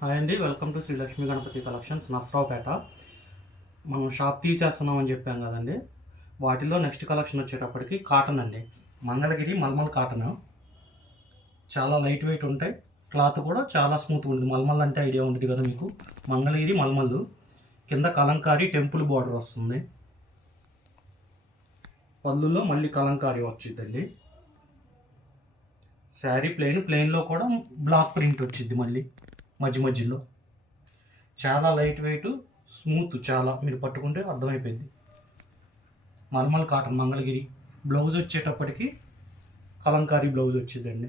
Hi అండి, welcome to Sri Lakshmi Ganapathi collections, Narasaraopet. మనం shop తీసేస్తున్నామని చెప్పాం కదండి. వాటిలో నెక్స్ట్ కలెక్షన్ వచ్చేటప్పటికి కాటన్ అండి. మంగళగిరి మల్మల్ కాటన్. చాలా లైట్ వెయిట్ ఉంటాయి. క్లాత్ కూడా చాలా స్మూత్గా ఉంటుంది. మల్మల్ అంటే ఐడియా ఉంటుంది కదా మీకు. మంగళగిరి మల్మల్ కింద కలంకారీ టెంపుల్ బార్డర్ వస్తుంది. పళ్ళులో మళ్ళీ కలంకారీ వచ్చిందండి. శారీ ప్లెయిన్లో కూడా బ్లాక్ ప్రింట్ వచ్చింది మళ్ళీ మధ్యలో. చాలా లైట్ వెయిట్, స్మూత్, చాలా మీరు పట్టుకుంటే అర్థమైపోయింది. మల్మల్ కాటన్ మంగళగిరి. బ్లౌజ్ వచ్చేటప్పటికి కలంకారీ బ్లౌజ్ వచ్చిందండి.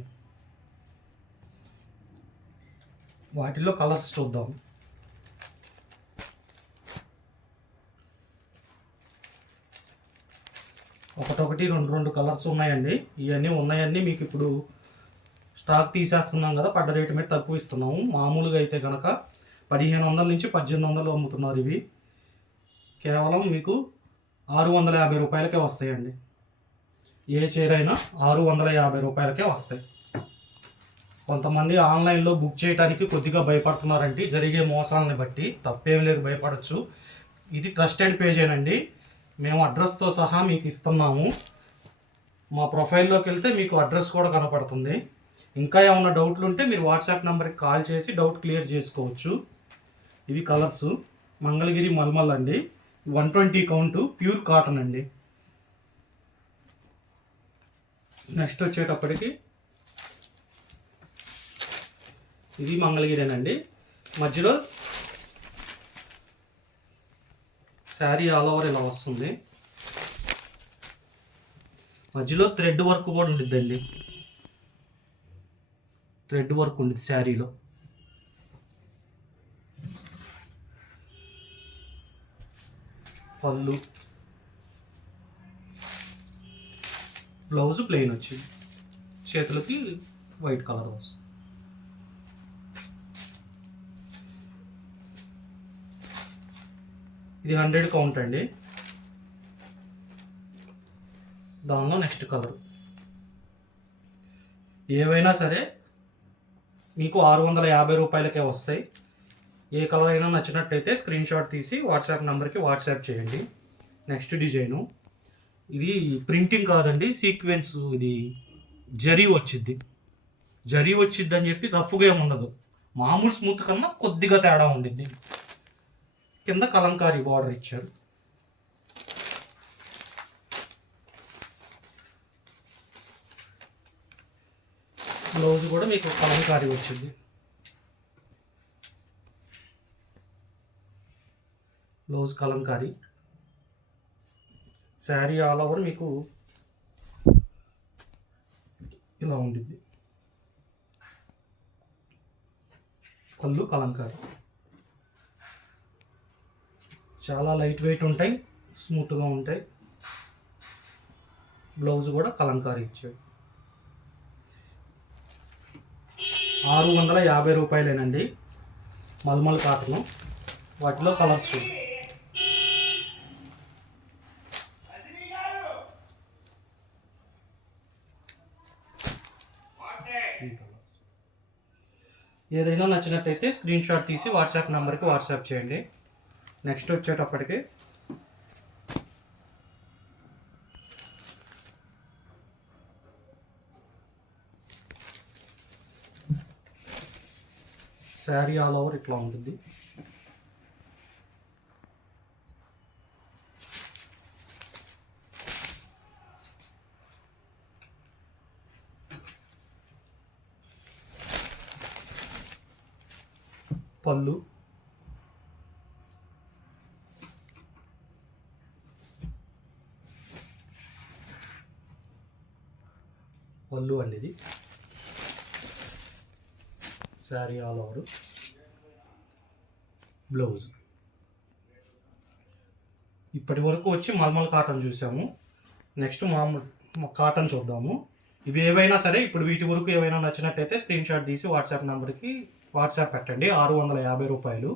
వాటిల్లో కలర్స్ చూద్దాం. ఒకటొకటి రెండు కలర్స్ ఉన్నాయండి. ఇవన్నీ ఉన్నాయన్నీ మీకు ఇప్పుడు స్టాక్ తీసేస్తున్నాం కదా, పడ్డ రేటు మీద తక్కువ ఇస్తున్నాము. మామూలుగా అయితే కనుక 1500 నుంచి 1800 అమ్ముతున్నారు. ఇవి కేవలం మీకు 650 రూపాయలకే వస్తాయండి. ఏ చీర అయినా 650 రూపాయలకే వస్తాయి. కొంతమంది ఆన్లైన్లో బుక్ చేయడానికి కొద్దిగా భయపడుతున్నారండి, జరిగే మోసాలని బట్టి. తప్పేం లేదు, భయపడచ్చు. ఇది ట్రస్టెడ్ పేజేనండి. మేము అడ్రస్తో సహా మీకు ఇస్తున్నాము. మా ప్రొఫైల్లోకి వెళ్తే మీకు అడ్రస్ కూడా కనపడుతుంది. ఇంకా ఏమైనా డౌట్లు ఉంటే మీరు వాట్సాప్ నెంబర్కి కాల్ చేసి డౌట్ క్లియర్ చేసుకోవచ్చు. ఇవి కలర్స్. మంగళగిరి మల్మల్ అండి. 120 కౌంటు, ప్యూర్ కాటన్ అండి. నెక్స్ట్ వచ్చేటప్పటికి ఇది మంగళగిరేనండి. మధ్యలో శారీ ఆల్ ఓవర్ ఇలా వస్తుంది. మధ్యలో థ్రెడ్ వర్క్ కూడా ఉండిద్దండి. థ్రెడ్ వర్క్ ఉంది శారీలో. పళ్ళు, బ్లౌజ్ ప్లెయిన్ వచ్చింది. చేతులకి వైట్ కలర్ వస్తుంది. ఇది 100 కౌంట్ అండి. దానిలో నెక్స్ట్ కలర్. ఏవైనా సరే మీకు 650 రూపాయలకే వస్తాయి. ఏ కలర్ అయినా నచ్చినట్టయితే స్క్రీన్ షాట్ తీసి వాట్సాప్ నెంబర్కి వాట్సాప్ చేయండి. Next design. ఇది ప్రింటింగ్ కాదండి, సీక్వెన్స్. ఇది జరీ వచ్చిద్ది. జరీ వచ్చిద్ది అని చెప్పి రఫ్గా ఏమి ఉండదు. మామూలు స్మూత్ కన్నా కొద్దిగా తేడా ఉండిద్ది. కింద కలంకారీ బార్డర్ ఇచ్చారు. బ్లౌజ్ కూడా మీకు కలంకారీ వచ్చింది. Blouse Kalamkari. Sari all over మీకు ఇలా ఉండిద్ది. పళ్ళు కలంకారీ. చాలా లైట్ వెయిట్ ఉంటాయి, స్మూత్గా ఉంటాయి. బ్లౌజ్ కూడా కలంకారీ ఇచ్చాడు. 650 రూపాయలేనండి మల్మల్ కాటను. వాటిలో కలర్స్. ఏదైనా నచ్చినట్టయితే స్క్రీన్ షాట్ తీసి వాట్సాప్ నెంబర్కి వాట్సాప్ చేయండి. నెక్స్ట్ వచ్చేటప్పటికి శారీ ఆల్ ఓవర్ ఇట్లా ఉంటుంది. పళ్ళు, పళ్ళు అండి. ఇది శారీ ఆల్ ఓవర్. బ్లౌజ్. ఇప్పటి వరకు వచ్చి మల్మల్ కాటన్ చూసాము. నెక్స్ట్ మామూలు కాటన్ చూద్దాము. ఇవి ఏవైనా సరే ఇప్పుడు వీటి వరకు ఏవైనా నచ్చినట్టయితే స్క్రీన్ షాట్ తీసి వాట్సాప్ నెంబర్కి వాట్సాప్ పెట్టండి. 650 రూపాయలు.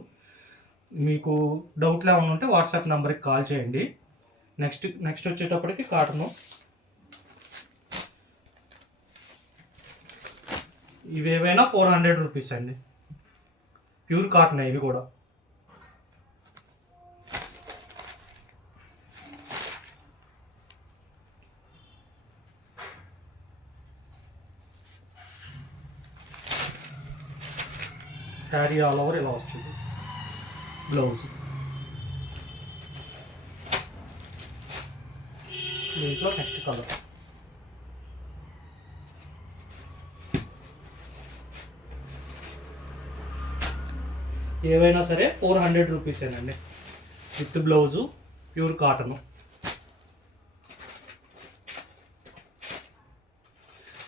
మీకు డౌట్లు ఏమైనా ఉంటే వాట్సాప్ నెంబర్కి కాల్ చేయండి. నెక్స్ట్ వచ్చేటప్పటికి కాటను. ఇవేవైనా 400 రూపీస్ అండి. ప్యూర్ కాటన్ ఇవి కూడా. శారీ ఆల్ ఓవర్ ఇలా వచ్చింది. బ్లౌజ్ దీంట్లో నెక్స్ట్ కలర్. ఏవైనా సరే 400 రూపీసేనండి with blouse, pure cotton.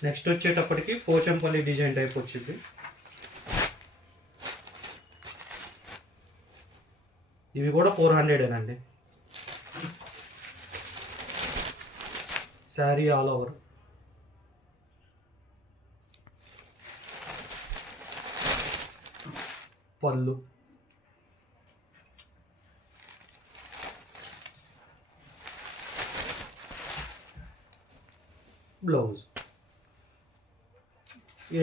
Next వచ్చేటప్పటికి పోచంపల్లి డిజైన్ టైప్ వచ్చింది. ఇవి కూడా 400ఏనండి. Sari all over. పళ్ళు, బ్లౌజ్.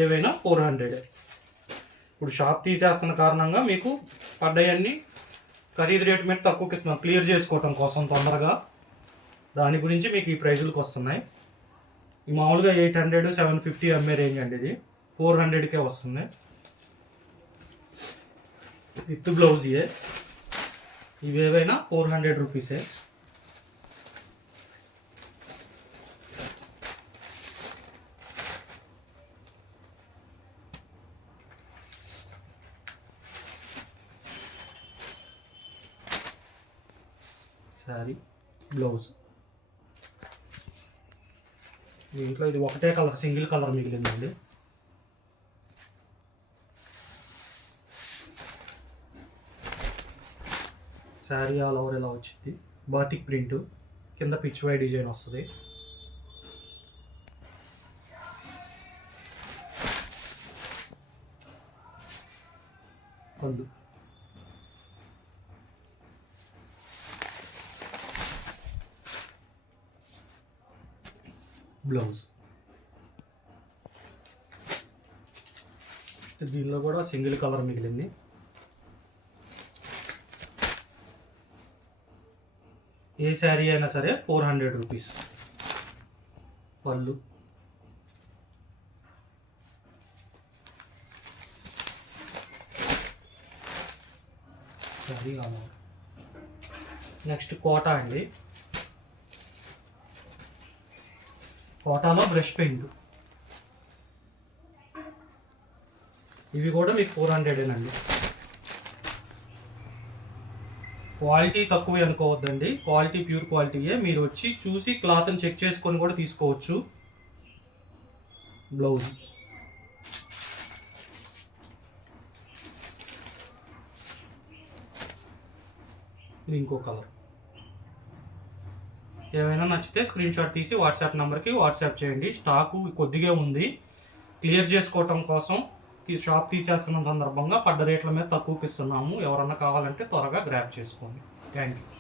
ఏవైనా 400. ఇప్పుడు షాప్ తీసేస్తున్న కారణంగా మీకు పడ్డాయన్నీ ఖరీదు రేటు మీద తక్కువకి ఇస్తున్నాం, క్లియర్ చేసుకోవటం కోసం తొందరగా. దాని గురించి మీకు ఈ ప్రైజులకు వస్తున్నాయి. ఈ మామూలుగా 800, 750 అమ్మే రేంజ్ అండి, ఇది 400కే వస్తుంది విత్ బ్లౌజ్. ఇవేవైనా 400 రూపీసే. శారీ, బ్లౌజ్. దీంట్లో ఇది ఒకటే కలర్, సింగిల్ కలర్ మిగిలిందండి. శారీ ఆల్ ఓవర్ ఇలా వచ్చింది. బాతిక్ ప్రింట్, కింద పిచ్ వై డిజైన్ వస్తుంది. పళ్ళు, బ్లౌజ్. దీనిలో కూడా సింగిల్ కలర్ మిగిలింది. ఏ శారీ అయినా సరే 400 రూపీస్. పళ్ళు, sari all over. Next quota అండి. కోటాలో బ్రష్ పెయింట్. ఇవి కూడా మీకు 400ఏనండి. క్వాలిటీ తక్కువ అనుకోవద్దండి, క్వాలిటీ ప్యూర్ క్వాలిటీయే. మీరు వచ్చి చూసి క్లాత్ని చెక్ చేసుకొని కూడా తీసుకోవచ్చు. బ్లౌజ్, ఇది ఇంకో కలర్. ఏమైనా నచ్చితే స్క్రీన్ షాట్ తీసి వాట్సాప్ నెంబర్కి వాట్సాప్ చేయండి. స్టాకు కొద్దిగా ఉంది, క్లియర్ చేసుకోవటం కోసం షాప్ తీసేస్తున్న సందర్భంగా పడ్డ రేట్ల మీద తక్కువకి ఇస్తున్నాము. ఎవరన్నా కావాలంటే త్వరగా గ్రాప్ చేసుకోండి. Thank you.